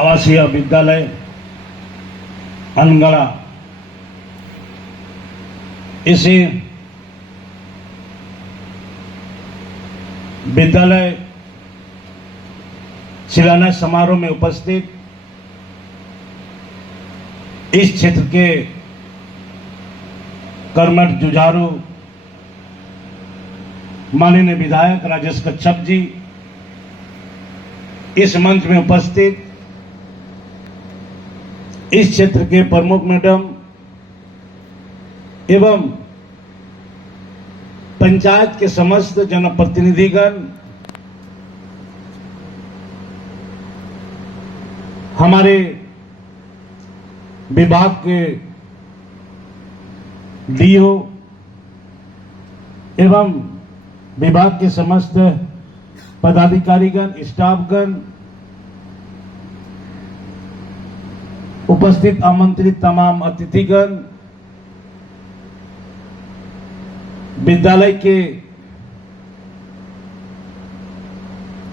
आवासीय विद्यालय अनगढ़ा, इसी विद्यालय शिलान्यास समारोह में उपस्थित इस क्षेत्र के कर्मठ जुझारू माननीय विधायक राजेश कच्छप जी, इस मंच में उपस्थित इस क्षेत्र के प्रमुख मैडम एवं पंचायत के समस्त जनप्रतिनिधिगण, हमारे विभाग के डीओ एवं विभाग के समस्त पदाधिकारीगण, स्टाफगण, उपस्थित आमंत्रित तमाम अतिथिगण, विद्यालय के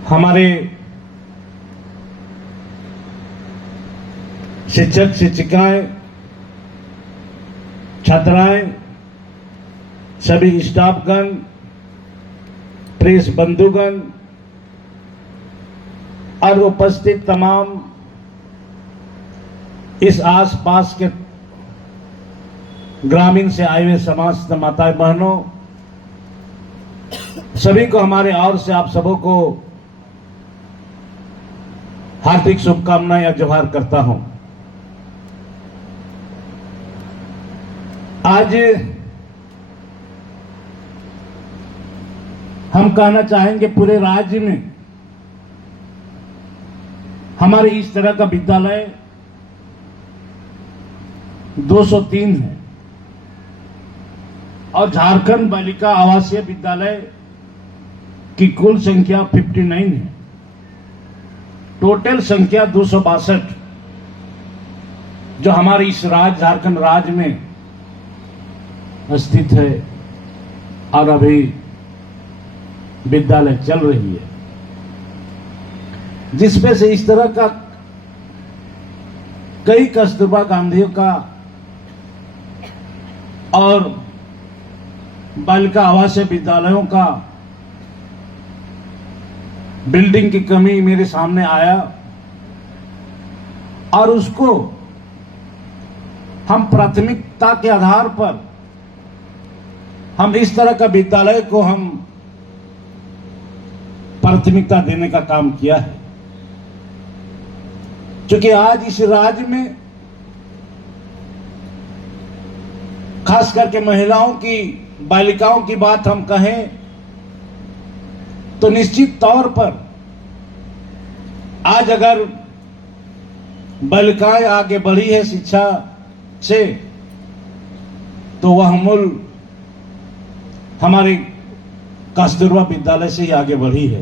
हमारे शिक्षक शिक्षिकाएं, छात्राएं, सभी स्टाफगण, प्रेस बंधुगण और उपस्थित तमाम इस आसपास के ग्रामीण से आए हुए समाज माताएं बहनों, सभी को हमारे ओर से आप सबों को हार्दिक शुभकामनाएं या जोहार करता हूं। आज हम कहना चाहेंगे पूरे राज्य में हमारे इस तरह का विद्यालय 203 है और झारखंड बालिका आवासीय विद्यालय की कुल संख्या 59 है। टोटल संख्या 262 जो हमारे इस राज्य झारखंड राज्य में स्थित है और अभी विद्यालय चल रही है, जिसमें से इस तरह का कई कस्तूरबा गांधियों का और बालिका आवासीय विद्यालयों का बिल्डिंग की कमी मेरे सामने आया और उसको हम प्राथमिकता के आधार पर हम इस तरह का विद्यालय को हम प्राथमिकता देने का काम किया है। क्योंकि आज इस राज्य में खास करके महिलाओं की, बालिकाओं की बात हम कहें तो निश्चित तौर पर आज अगर बालिकाएं आगे बढ़ी है शिक्षा से, तो वह मूल हमारे कस्तूरबा विद्यालय से ही आगे बढ़ी है।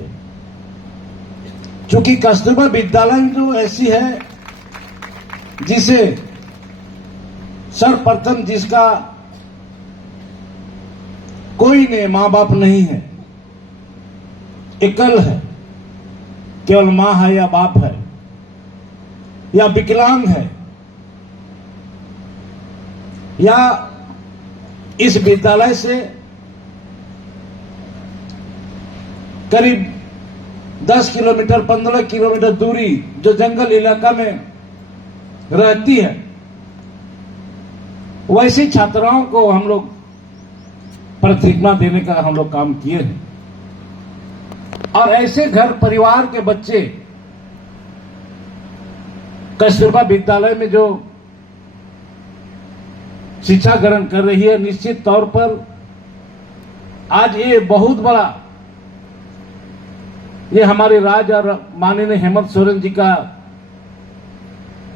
क्योंकि कस्तूरबा विद्यालय जो ऐसी है जिसे सर्वप्रथम जिसका कोई ने मां बाप नहीं है, एकल है, केवल मां है या बाप है या विकलांग है, या इस विद्यालय से करीब 10 किलोमीटर 15 किलोमीटर दूरी जो जंगल इलाका में रहती है, वैसी छात्राओं को हम लोग प्राथमिकता देने का हम लोग काम किए हैं। और ऐसे घर परिवार के बच्चे कस्तूरबा विद्यालय में जो शिक्षा ग्रहण कर रही है, निश्चित तौर पर आज ये बहुत बड़ा ये हमारे राज्य और माननीय हेमंत सोरेन जी का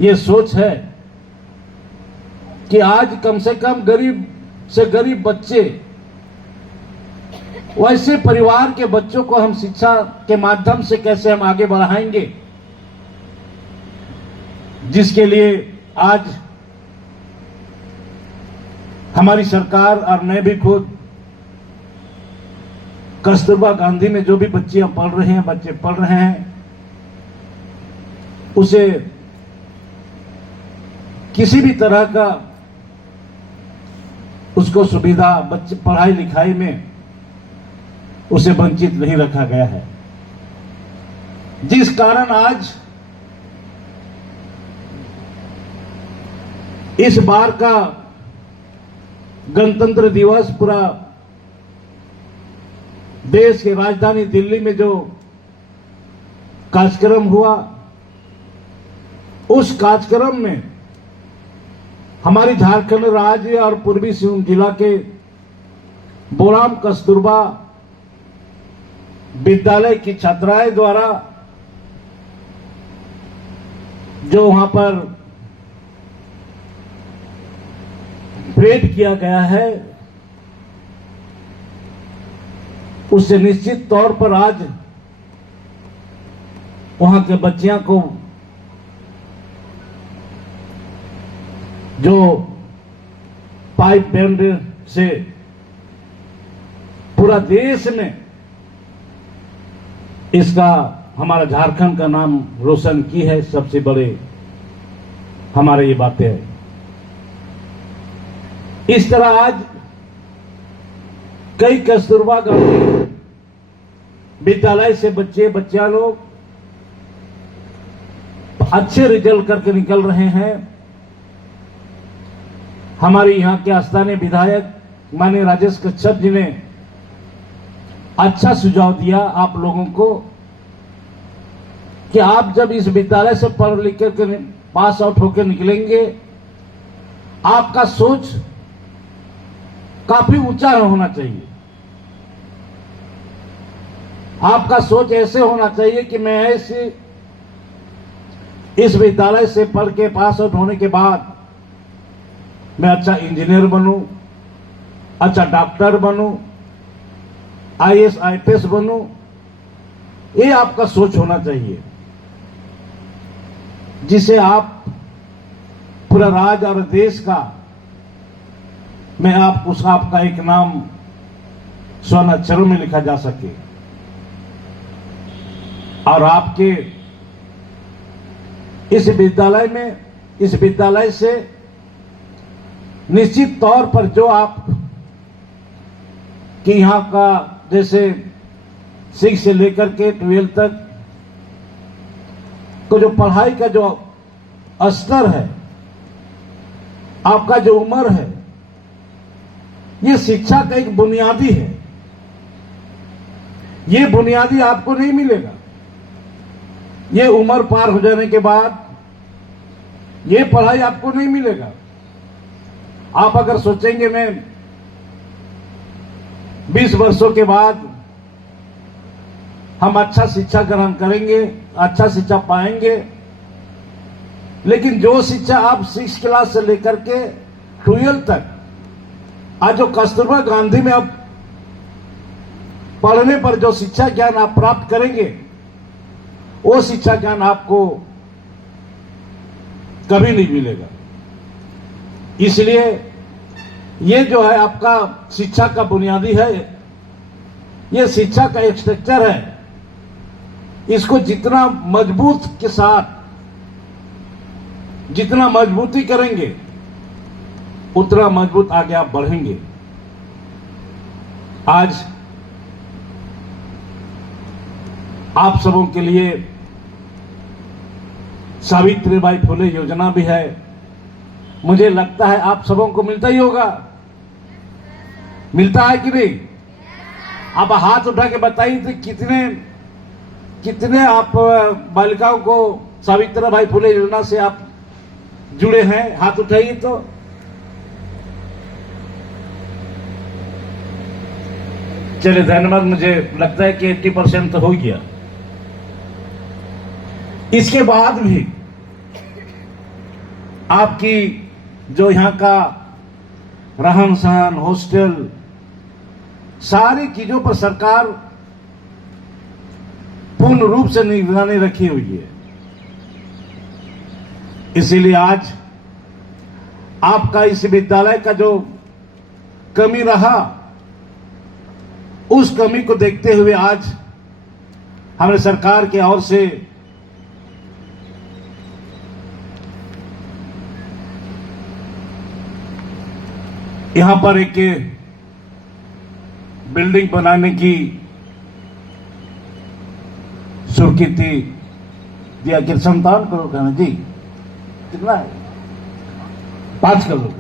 ये सोच है कि आज कम से कम गरीब से गरीब बच्चे, वैसे परिवार के बच्चों को हम शिक्षा के माध्यम से कैसे हम आगे बढ़ाएंगे, जिसके लिए आज हमारी सरकार और मैं भी खुद कस्तूरबा गांधी में जो भी बच्चियां पढ़ रहे हैं, बच्चे पढ़ रहे हैं, उसे किसी भी तरह का उसको सुविधा बच्चे पढ़ाई लिखाई में उसे वंचित नहीं रखा गया है, जिस कारण आज इस बार का गणतंत्र दिवस पूरा देश की राजधानी दिल्ली में जो कार्यक्रम हुआ, उस कार्यक्रम में हमारी झारखंड राज्य और पूर्वी सिंहभूम जिला के बोराम कस्तूरबा विद्यालय की छात्राएं द्वारा जो वहां पर परेड किया गया है, उससे निश्चित तौर पर आज वहां के बच्चियों को जो पाइप बैंड से पूरा देश में इसका हमारा झारखंड का नाम रोशन की है, सबसे बड़े हमारे ये बातें हैं। इस तरह आज कई कस्तूरबा गांधी विद्यालय से बच्चा लोग अच्छे रिजल्ट करके निकल रहे हैं। हमारे यहां के स्थानीय विधायक माननीय राजेश कच्छप जी ने अच्छा सुझाव दिया आप लोगों को कि आप जब इस विद्यालय से पढ़ लिख कर पास आउट होकर निकलेंगे, आपका सोच काफी ऊंचा होना चाहिए। आपका सोच ऐसे होना चाहिए कि मैं ऐसे इस विद्यालय से पढ़ के पास आउट होने के बाद मैं अच्छा इंजीनियर बनूं, अच्छा डॉक्टर बनूं, आईएएस आईपीएस बनूं, ये आपका सोच होना चाहिए, जिसे आप पूरा राज्य और देश का में आपका एक नाम स्वर्ण अक्षरों में लिखा जा सके और आपके इस विद्यालय से निश्चित तौर पर जो आप कि यहां का जैसे 6 से लेकर के 12 तक को जो पढ़ाई का जो स्तर है, आपका जो उम्र है, ये शिक्षा का एक बुनियादी है। ये बुनियादी आपको नहीं मिलेगा। ये उम्र पार हो जाने के बाद ये पढ़ाई आपको नहीं मिलेगा। आप अगर सोचेंगे मैं 20 वर्षों के बाद हम अच्छा शिक्षा ग्रहण करेंगे, अच्छा शिक्षा पाएंगे, लेकिन जो शिक्षा आप 6 क्लास से लेकर के 12 तक आज जो कस्तूरबा गांधी में आप पढ़ने पर जो शिक्षा ज्ञान आप प्राप्त करेंगे, वो शिक्षा ज्ञान आपको कभी नहीं मिलेगा। इसलिए ये जो है आपका शिक्षा का बुनियादी है, ये शिक्षा का एक स्ट्रक्चर है। इसको जितना मजबूत के साथ जितना मजबूती करेंगे, उतना मजबूत आगे आप बढ़ेंगे। आज आप सबों के लिए सावित्रीबाई फुले योजना भी है। मुझे लगता है आप सबों को मिलता ही होगा। मिलता है कि नहीं? आप हाथ उठा के बताइए तो कितने आप बालिकाओं को सावित्रीबाई फुले योजना से आप जुड़े हैं? हाथ उठाइए। तो चलिए धन्यवाद। मुझे लगता है कि 80% तो हो गया। इसके बाद भी आपकी जो यहाँ का रहन सहन, हॉस्टल, सारी चीजों पर सरकार पूर्ण रूप से निगरानी रखी हुई है। इसीलिए आज आपका इस विद्यालय का जो कमी रहा, उस कमी को देखते हुए आज हमारे सरकार की ओर से यहां पर एक बिल्डिंग बनाने की स्वीकृति दिया कि 57 करोड़ का ना जी, कितना है? 5 करोड़,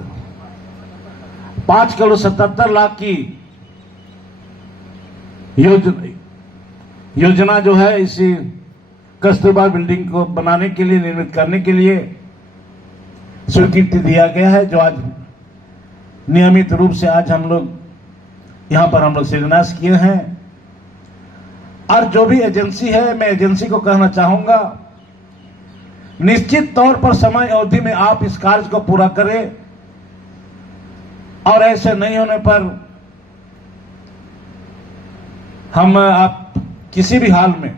5 करोड़ 77 लाख की योजना जो है इस कस्तूरबा बिल्डिंग को बनाने के लिए, निर्मित करने के लिए स्वीकृति दिया गया है, जो आज नियमित रूप से आज हम लोग यहां पर हम लोग शिलान्यास किए हैं। और जो भी एजेंसी है, मैं एजेंसी को कहना चाहूंगा, निश्चित तौर पर समय अवधि में आप इस कार्य को पूरा करें, और ऐसे नहीं होने पर हम आप किसी भी हाल में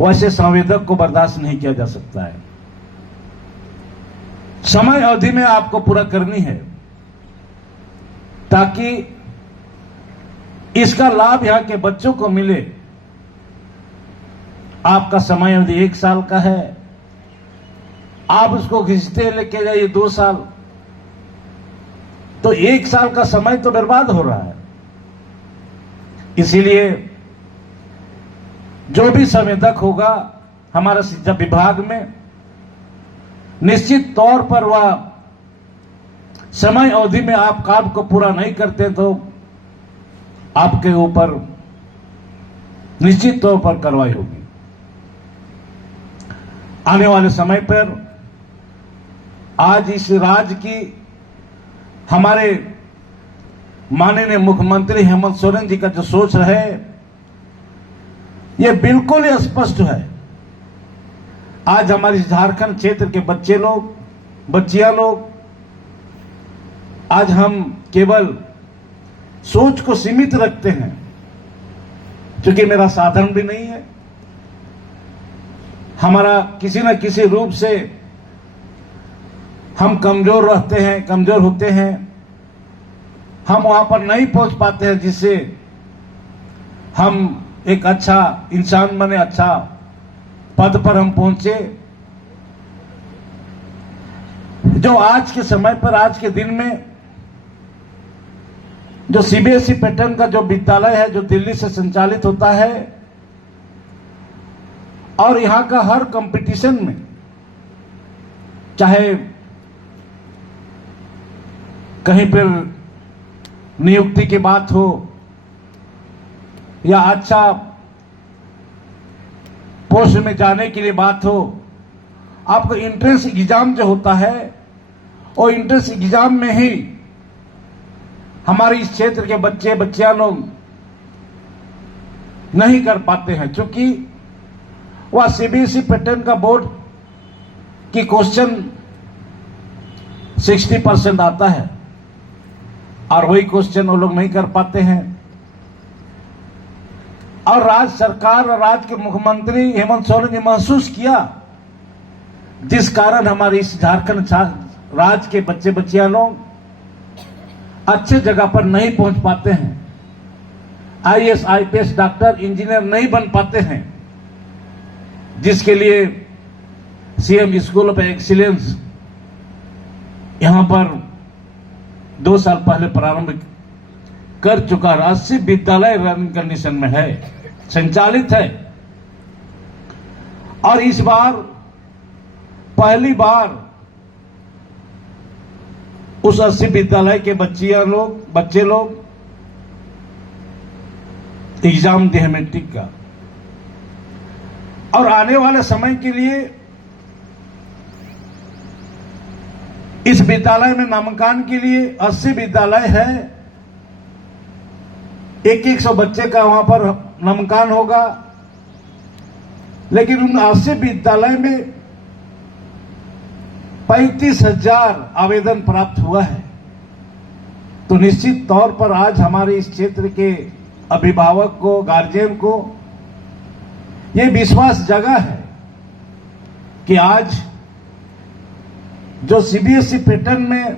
वैसे संवेदक को बर्दाश्त नहीं किया जा सकता है। समय अवधि में आपको पूरा करनी है ताकि इसका लाभ यहां के बच्चों को मिले। आपका समय अवधि 1 साल का है, आप उसको खींचते लेके जाइए 2 साल, तो 1 साल का समय तो बर्बाद हो रहा है। इसीलिए जो भी संवेदक होगा हमारा शिक्षा विभाग में, निश्चित तौर पर वह समय अवधि में आप काम को पूरा नहीं करते तो आपके ऊपर निश्चित तौर पर कार्रवाई होगी। आने वाले समय पर आज इस राज्य की हमारे माननीय मुख्यमंत्री हेमंत सोरेन जी का जो सोच है, यह बिल्कुल ही स्पष्ट है। आज हमारे झारखंड क्षेत्र के बच्चे लोग, बच्चियां लोग, आज हम केवल सोच को सीमित रखते हैं, क्योंकि मेरा साधन भी नहीं है, हमारा किसी न किसी रूप से हम कमजोर रहते हैं, कमजोर होते हैं, हम वहां पर नहीं पहुंच पाते हैं जिससे हम एक अच्छा इंसान बने, अच्छा पद पर हम पहुंचे। जो आज के समय पर, आज के दिन में जो सीबीएसई पैटर्न का जो विद्यालय है, जो दिल्ली से संचालित होता है, और यहां का हर कंपटीशन में, चाहे कहीं पर नियुक्ति की बात हो या अच्छा पोस्ट में जाने के लिए बात हो, आपको एंट्रेंस एग्जाम जो होता है, और एंट्रेंस एग्जाम में ही हमारे इस क्षेत्र के बच्चे बच्चियां लोग नहीं कर पाते हैं, क्योंकि वह सीबीएसई पैटर्न का बोर्ड की क्वेश्चन 60% आता है, और वही क्वेश्चन वो लोग नहीं कर पाते हैं। और राज्य सरकार और राज्य के मुख्यमंत्री हेमंत सोरेन ने महसूस किया, जिस कारण हमारे इस झारखंड राज्य के बच्चे बच्चियां लोग अच्छे जगह पर नहीं पहुंच पाते हैं, आईएएस आईपीएस डॉक्टर इंजीनियर नहीं बन पाते हैं, जिसके लिए सीएम स्कूल ऑफ एक्सीलेंस यहां पर 2 साल पहले प्रारंभ कर चुका। 80 विद्यालय रनिंग कंडीशन में है, संचालित है, और इस बार पहली बार उस 80 विद्यालय के बच्चे लोग एग्जाम दिए मैट्रिक का। और आने वाले समय के लिए इस विद्यालय में नामांकन के लिए 80 विद्यालय है, 100 बच्चे का वहां पर नामांकन होगा, लेकिन उन 80 विद्यालय में 35,000 आवेदन प्राप्त हुआ है। तो निश्चित तौर पर आज हमारे इस क्षेत्र के अभिभावक को, गार्जियन को यह विश्वास जगा है कि आज जो सीबीएसई पैटर्न में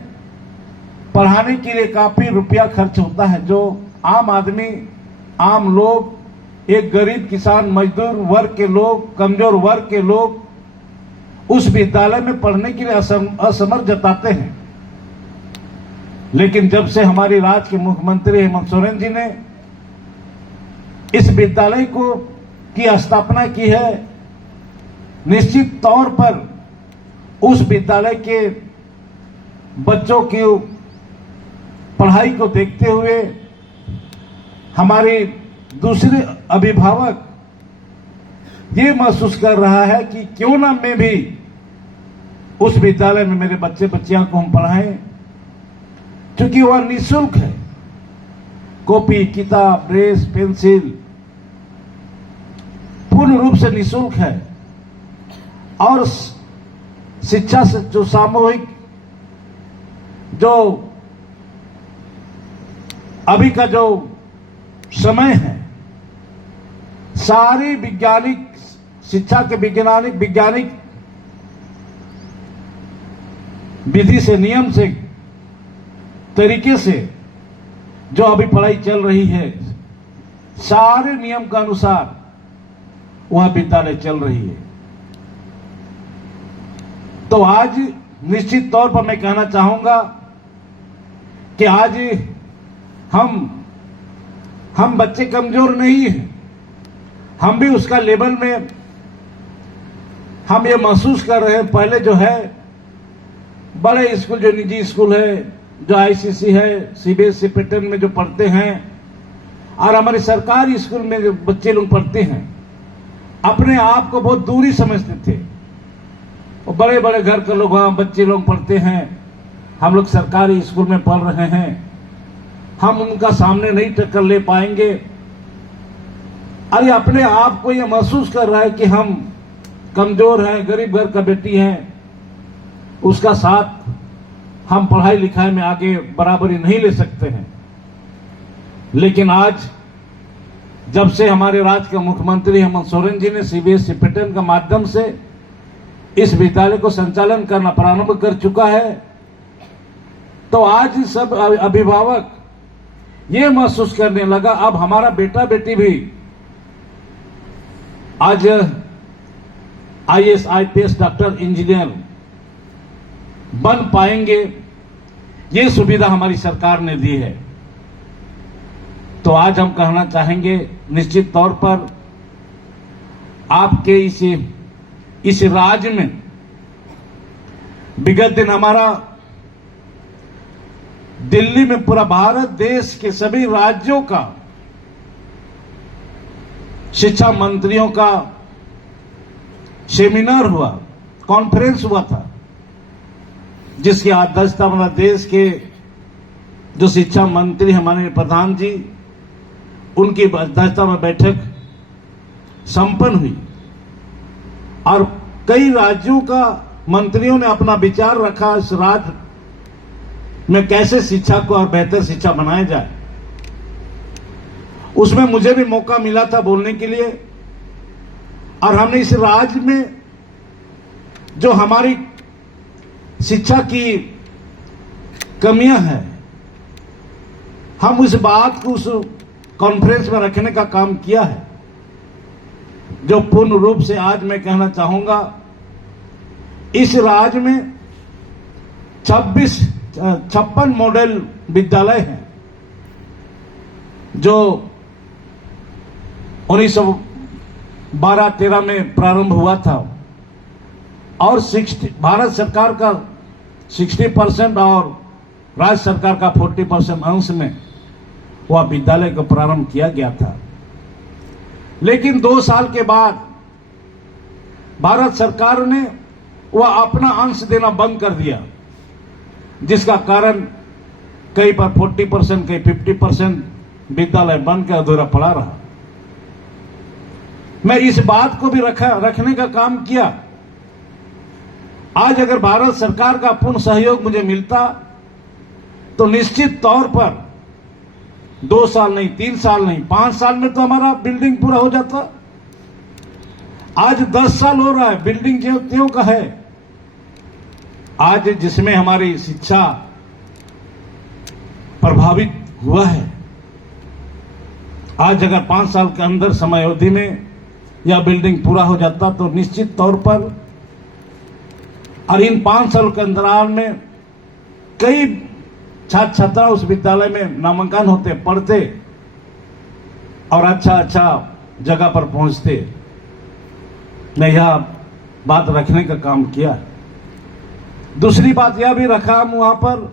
पढ़ाने के लिए काफी रुपया खर्च होता है, जो आम आदमी, आम लोग, एक गरीब किसान, मजदूर वर्ग के लोग, कमजोर वर्ग के लोग उस विद्यालय में पढ़ने के लिए असमर्थ जताते हैं, लेकिन जब से हमारी राज्य के मुख्यमंत्री हेमंत सोरेन जी ने इस विद्यालय की स्थापना की है, निश्चित तौर पर उस विद्यालय के बच्चों की पढ़ाई को देखते हुए हमारे दूसरे अभिभावक ये महसूस कर रहा है कि क्यों ना मैं भी उस विद्यालय में मेरे बच्चे बच्चियां को हम पढ़ाएं, क्योंकि वह निःशुल्क है। कॉपी, किताब, ड्रेस, पेंसिल पूर्ण रूप से निःशुल्क है। और शिक्षा से जो सामूहिक जो अभी का जो समय है, सारी वैज्ञानिक शिक्षा के वैज्ञानिक विधि से, नियम से, तरीके से जो अभी पढ़ाई चल रही है, सारे नियम के अनुसार वह विद्यालय चल रही है। तो आज निश्चित तौर पर मैं कहना चाहूंगा कि आज हम बच्चे कमजोर नहीं हैं। हम भी उसका लेवल में हम ये महसूस कर रहे हैं। पहले जो है बड़े स्कूल, जो निजी स्कूल है, जो आईसीएसई है, सीबीएसई पैटर्न में जो पढ़ते हैं, और हमारे सरकारी स्कूल में जो बच्चे लोग पढ़ते हैं, अपने आप को बहुत दूरी समझते थे। और बड़े बड़े घर के लोग, वहां बच्चे लोग पढ़ते हैं, हम लोग सरकारी स्कूल में पढ़ रहे हैं, हम उनका सामने नहीं टक्कर ले पाएंगे। अरे अपने आप को यह महसूस कर रहा है कि हम कमजोर हैं, गरीब घर का बेटी हैं, उसका साथ हम पढ़ाई लिखाई में आगे बराबरी नहीं ले सकते हैं। लेकिन आज जब से हमारे राज्य के मुख्यमंत्री हेमंत सोरेन जी ने सीबीएसई पैटर्न के माध्यम से इस विद्यालय को संचालन करना प्रारंभ कर चुका है, तो आज सब अभिभावक ये महसूस करने लगा अब हमारा बेटा बेटी भी आज आईएएस, आईपीएस, डॉक्टर, इंजीनियर बन पाएंगे। ये सुविधा हमारी सरकार ने दी है। तो आज हम कहना चाहेंगे, निश्चित तौर पर आपके इस राज्य में विगत दिन हमारा दिल्ली में पूरा भारत देश के सभी राज्यों का शिक्षा मंत्रियों का सेमिनार हुआ, कॉन्फ्रेंस हुआ था, जिसकी अध्यक्षता हमारा देश के जो शिक्षा मंत्री हमारे प्रधान जी, उनकी अध्यक्षता में बैठक संपन्न हुई। और कई राज्यों का मंत्रियों ने अपना विचार रखा इस राज्य में कैसे शिक्षा को और बेहतर शिक्षा बनाया जाए। उसमें मुझे भी मौका मिला था बोलने के लिए। और हमने इस राज्य में जो हमारी शिक्षा की कमियां हैं, हम उस बात को उस कॉन्फ्रेंस में रखने का काम किया है, जो पूर्ण रूप से आज मैं कहना चाहूंगा इस राज्य में 56 मॉडल विद्यालय हैं, जो 1912-13 में प्रारंभ हुआ था। और भारत सरकार का 60% और राज्य सरकार का 40% अंश में वह विद्यालय को प्रारंभ किया गया था। लेकिन 2 साल के बाद भारत सरकार ने वह अपना अंश देना बंद कर दिया, जिसका कारण कहीं पर 40%, कहीं 50% विद्यालय बनकर अधूरा पड़ा रहा। मैं इस बात को भी रखने का काम किया। आज अगर भारत सरकार का पूर्ण सहयोग मुझे मिलता तो निश्चित तौर पर 2 साल नहीं, 3 साल नहीं, 5 साल में तो हमारा बिल्डिंग पूरा हो जाता। आज 10 साल हो रहा है, बिल्डिंग ज्यों का है। आज जिसमें हमारी शिक्षा प्रभावित हुआ है, आज अगर 5 साल के अंदर समय अवधि में यह बिल्डिंग पूरा हो जाता तो निश्चित तौर पर, और इन 5 साल के अंतराल में कई छात्र छात्रा उस विद्यालय में नामांकन होते, पढ़ते और अच्छा अच्छा जगह पर पहुंचते। मैं यह बात रखने का काम किया। दूसरी बात यह भी रखा हम वहां पर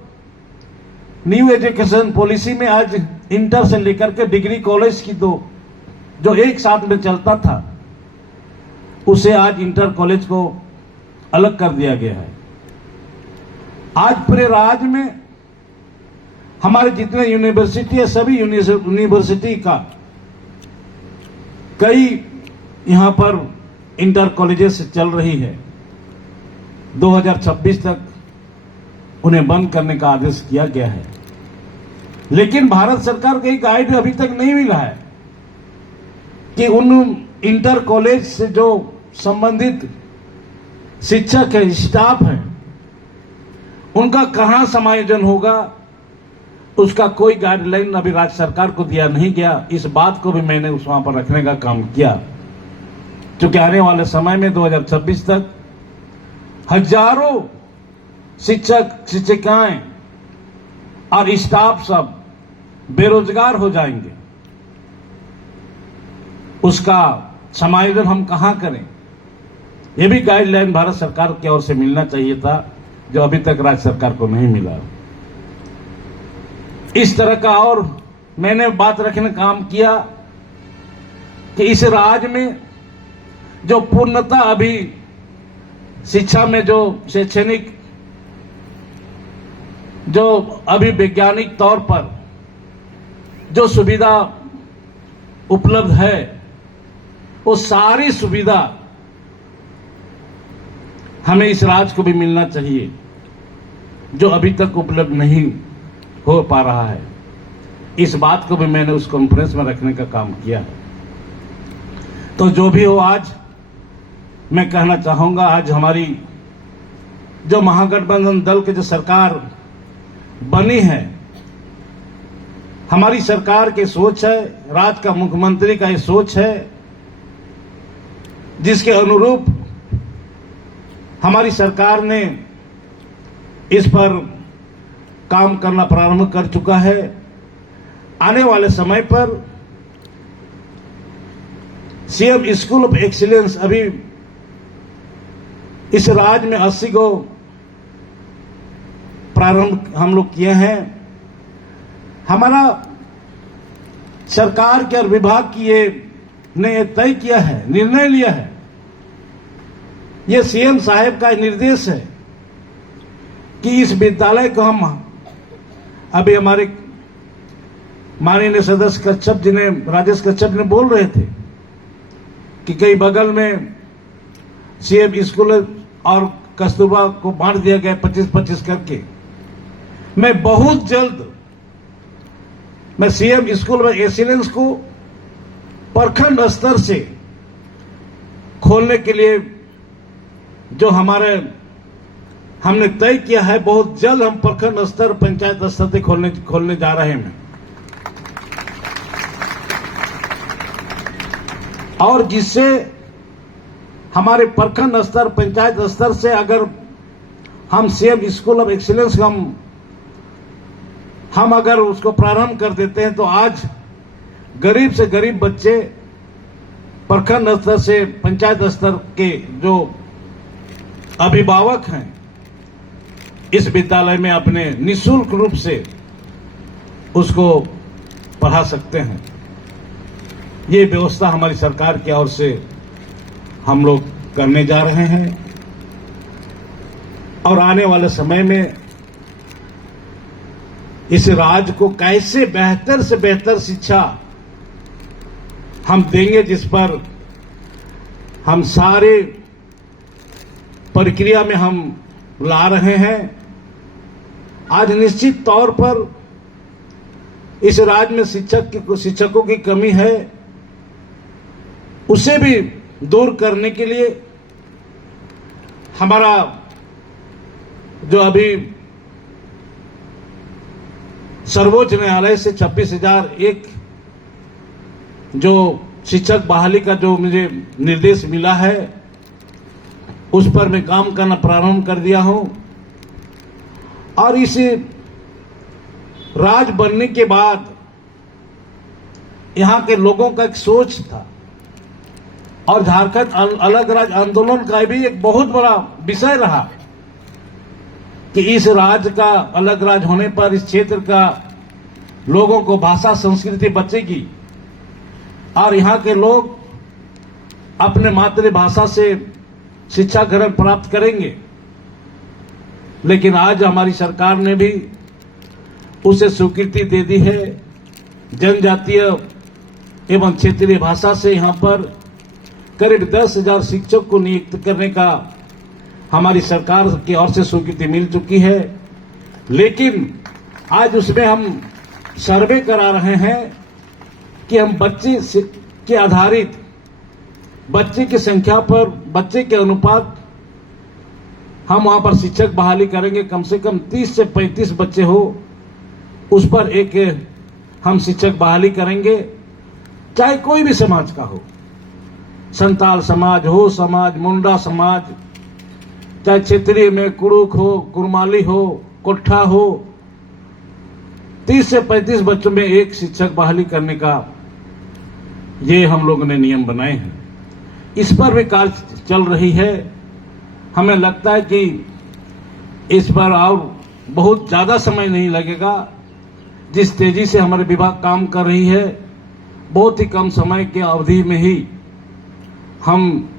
न्यू एजुकेशन पॉलिसी में आज इंटर से लेकर के डिग्री कॉलेज की दो जो एक साथ में चलता था उसे आज इंटर कॉलेज को अलग कर दिया गया है। आज पूरे राज्य में हमारे जितने यूनिवर्सिटी है सभी यूनिवर्सिटी का कई यहां पर इंटर कॉलेजेस चल रही है। 2026 तक उन्हें बंद करने का आदेश किया गया है, लेकिन भारत सरकार का गाइड अभी तक नहीं मिला है कि उन इंटर कॉलेज से जो संबंधित शिक्षक है, स्टाफ है, उनका कहां समायोजन होगा, उसका कोई गाइडलाइन अभी राज्य सरकार को दिया नहीं गया। इस बात को भी मैंने उस वहां पर रखने का काम किया, क्योंकि आने वाले समय में 2026 तक हजारों शिक्षक, शिक्षिकाएं और स्टाफ सब बेरोजगार हो जाएंगे। उसका समायोजन हम कहां करें, यह भी गाइडलाइन भारत सरकार की ओर से मिलना चाहिए था, जो अभी तक राज्य सरकार को नहीं मिला। इस तरह का और मैंने बात रखने का काम किया कि इस राज्य में जो पूर्णतः अभी शिक्षा में जो शैक्षणिक जो अभी वैज्ञानिक तौर पर जो सुविधा उपलब्ध है वो सारी सुविधा हमें इस राज्य को भी मिलना चाहिए, जो अभी तक उपलब्ध नहीं हो पा रहा है। इस बात को भी मैंने उस कॉन्फ्रेंस में रखने का काम किया है। तो जो भी हो, आज मैं कहना चाहूंगा, आज हमारी जो महागठबंधन दल की जो सरकार बनी है, हमारी सरकार की सोच है, राज्य का मुख्यमंत्री का ये सोच है, जिसके अनुरूप हमारी सरकार ने इस पर काम करना प्रारंभ कर चुका है। आने वाले समय पर सीएम स्कूल ऑफ एक्सीलेंस अभी इस राज्य में 80 को प्रारंभ हम लोग किए हैं। हमारा सरकार के और विभाग की ने तय किया है, निर्णय लिया है, यह सीएम साहब का निर्देश है कि इस विद्यालय को हम अभी हमारे माननीय सदस्य कच्छप जी ने, राजेश कच्छप ने बोल रहे थे कि कई बगल में सीएम स्कूल और कस्तूरबा को बांट दिया गया 25-25 करके। मैं बहुत जल्द मैं सीएम स्कूल में एक्सीलेंस को प्रखंड स्तर से खोलने के लिए जो हमारे हमने तय किया है, बहुत जल्द हम प्रखंड स्तर, पंचायत स्तर से खोलने जा रहे हैं। और जिससे हमारे प्रखंड स्तर, पंचायत स्तर से अगर हम सीएम स्कूल ऑफ एक्सीलेंस हम अगर उसको प्रारंभ कर देते हैं, तो आज गरीब से गरीब बच्चे प्रखंड स्तर से पंचायत स्तर के जो अभिभावक हैं, इस विद्यालय में अपने निःशुल्क रूप से उसको पढ़ा सकते हैं। ये व्यवस्था हमारी सरकार की ओर से हम लोग करने जा रहे हैं और आने वाले समय में इस राज्य को कैसे बेहतर से बेहतर शिक्षा हम देंगे, जिस पर हम सारे प्रक्रिया में हम ला रहे हैं। आज निश्चित तौर पर इस राज्य में शिक्षकों की कमी है, उसे भी दूर करने के लिए हमारा जो अभी सर्वोच्च न्यायालय से 26,001 जो शिक्षक बहाली का जो मुझे निर्देश मिला है, उस पर मैं काम करना प्रारंभ कर दिया हूं। और इस राज बनने के बाद यहां के लोगों का एक सोच था, और झारखंड अलग राज्य आंदोलन का भी एक बहुत बड़ा विषय रहा कि इस राज्य का अलग राज्य होने पर इस क्षेत्र का लोगों को भाषा संस्कृति बचेगी और यहां के लोग अपने मातृभाषा से शिक्षा ग्रहण प्राप्त करेंगे। लेकिन आज हमारी सरकार ने भी उसे स्वीकृति दे दी है। जनजातीय एवं क्षेत्रीय भाषा से यहां पर करीब 10,000 शिक्षक को नियुक्त करने का हमारी सरकार की ओर से स्वीकृति मिल चुकी है। लेकिन आज उसमें हम सर्वे करा रहे हैं कि हम बच्चे के आधारित बच्चे की संख्या पर बच्चे के अनुपात हम वहां पर शिक्षक बहाली करेंगे। कम से कम 30 से 35 बच्चे हो उस पर एक हम शिक्षक बहाली करेंगे, चाहे कोई भी समाज का हो, संताल समाज हो, समाज मुंडा समाज, चाहे क्षेत्रीय में कुड़ुक हो, कुरमाली हो, कोठा हो, 30 से 35 बच्चों में एक शिक्षक बहाली करने का ये हम लोगों ने नियम बनाए हैं। इस पर भी कार्य चल रही है। हमें लगता है कि इस पर और बहुत ज्यादा समय नहीं लगेगा। जिस तेजी से हमारे विभाग काम कर रही है, बहुत ही कम समय के अवधि में ही हम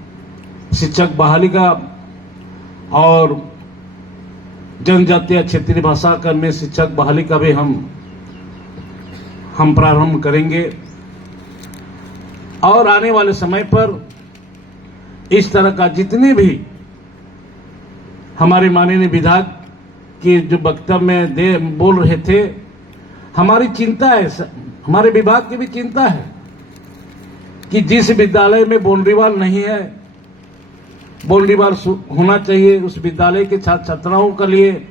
शिक्षक बहाली का और जनजातीय क्षेत्रीय भाषा का में शिक्षक बहाली का भी हम प्रारंभ करेंगे। और आने वाले समय पर इस तरह का जितने भी हमारे माननीय विधायक के जो वक्तव्य में बोल रहे थे, हमारी चिंता है, हमारे विभाग की भी चिंता है कि जिस विद्यालय में बाउंड्रीवाल नहीं है, बाउंड्रीवाल होना चाहिए। उस विद्यालय के छात्र छात्राओं के लिए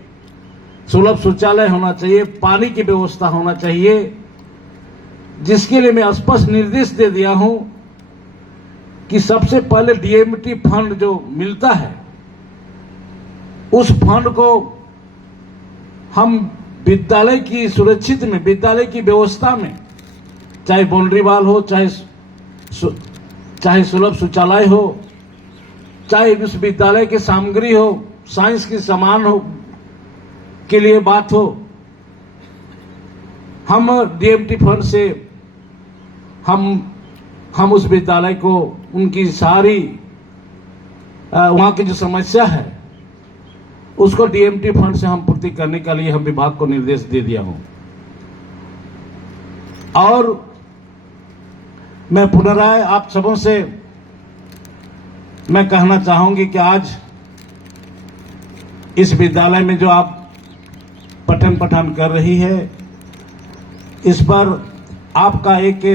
सुलभ शौचालय होना चाहिए, पानी की व्यवस्था होना चाहिए, जिसके लिए मैं स्पष्ट निर्देश दे दिया हूं कि सबसे पहले डीएमटी फंड जो मिलता है उस फंड को हम विद्यालय की सुरक्षित में, विद्यालय की व्यवस्था में, चाहे बाउंड्रीवाल हो, चाहे सुलभ शौचालय हो, चाहे उस विद्यालय की सामग्री हो, साइंस की सामान हो के लिए बात हो, हम डीएमटी फंड से हम उस विद्यालय को उनकी सारी वहां की जो समस्या है उसको डीएमटी फंड से हम पूर्ति करने के लिए हम विभाग को निर्देश दे दिया हूं। और मैं पुनराय आप सबों से मैं कहना चाहूंगी कि आज इस विद्यालय में जो आप पठन पाठन कर रही है, इस पर आपका एक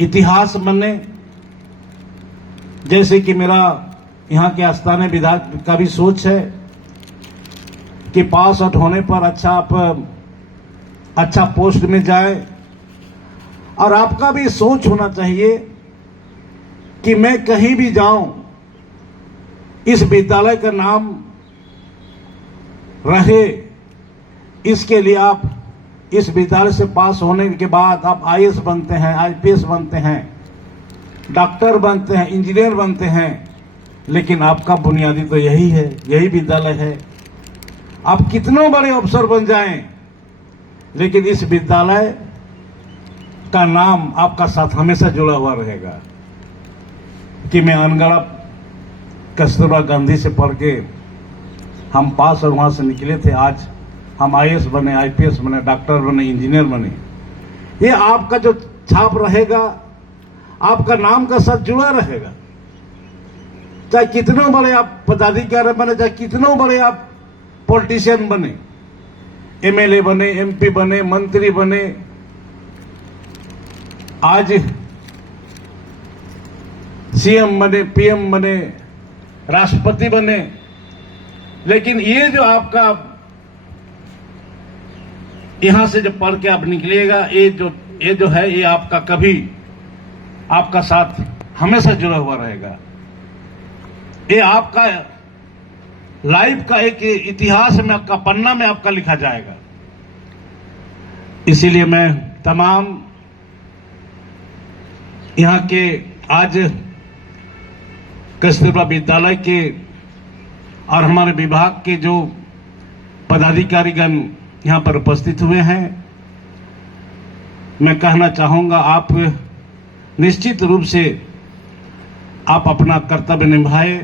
इतिहास बने। जैसे कि मेरा यहां के स्थानीय विधायक का भी सोच है कि पास आउट होने पर अच्छा पोस्ट में जाए, और आपका भी सोच होना चाहिए कि मैं कहीं भी जाऊं इस विद्यालय का नाम रहे। इसके लिए आप इस विद्यालय से पास होने के बाद आप आईएएस बनते हैं, आईपीएस बनते हैं, डॉक्टर बनते हैं, इंजीनियर बनते हैं, लेकिन आपका बुनियादी तो यही है, यही विद्यालय है। आप कितनों बड़े अफसर बन जाएं, लेकिन इस विद्यालय का नाम आपका साथ हमेशा जुड़ा हुआ रहेगा। कि मैं अनगढ़ कस्तूरबा गांधी से पढ़ के हम पास और वहां से निकले थे, आज हम आईएएस बने, आईपीएस बने, डॉक्टर बने, इंजीनियर बने। ये आपका जो छाप रहेगा, आपका नाम का साथ जुड़ा रहेगा। चाहे कितनों बड़े आप पदाधिकारी बने, चाहे कितनों बड़े आप पॉलिटिशियन बने, एमएलए बने, एमपी बने, मंत्री बने, आज सीएम बने, पीएम बने, राष्ट्रपति बने, लेकिन ये जो आपका यहां से जब पढ़ के आप निकलिएगा, ये जो है ये आपका कभी आपका साथ हमेशा जुड़ा हुआ रहेगा। ये आपका लाइफ का एक इतिहास में, आपका पन्ना में आपका लिखा जाएगा। इसीलिए मैं तमाम यहाँ के आज कस्तूरबा विद्यालय के और हमारे विभाग के जो पदाधिकारीगण यहाँ पर उपस्थित हुए हैं, मैं कहना चाहूँगा आप निश्चित रूप से आप अपना कर्तव्य निभाएं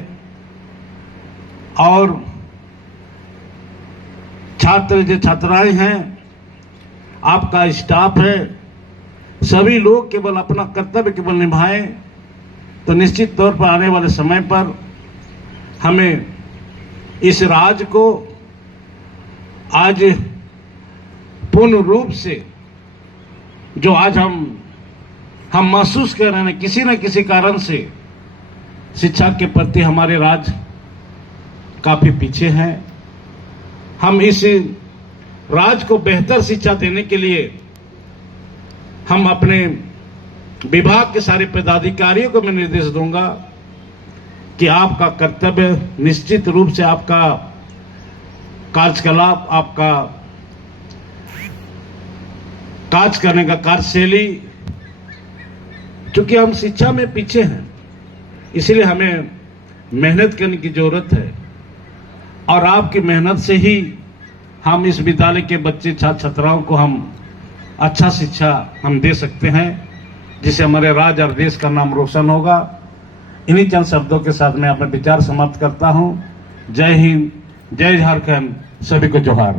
और छात्र जो छात्राएं हैं, आपका स्टाफ है, सभी लोग केवल अपना कर्तव्य केवल निभाएं तो निश्चित तौर पर आने वाले समय पर हमें इस राज्य को आज पूर्ण रूप से जो आज हम महसूस कर रहे हैं किसी न किसी कारण से शिक्षा के प्रति हमारे राज्य काफी पीछे हैं। हम इस राज्य को बेहतर शिक्षा देने के लिए हम अपने विभाग के सारे पदाधिकारियों को मैं निर्देश दूंगा कि आपका कर्तव्य निश्चित रूप से आपका कार्यकलाप, आपका कार्य करने का कार्यशैली, चूंकि हम शिक्षा में पीछे हैं इसलिए हमें मेहनत करने की जरूरत है और आपकी मेहनत से ही हम इस विद्यालय के बच्चे छात्र छात्राओं को हम अच्छा शिक्षा हम दे सकते हैं, जिससे हमारे राज्य और देश का नाम रोशन होगा। इन्हीं चंद शब्दों के साथ मैं अपने विचार समाप्त करता हूं। जय हिंद, जय झारखंड, सभी को जोहार।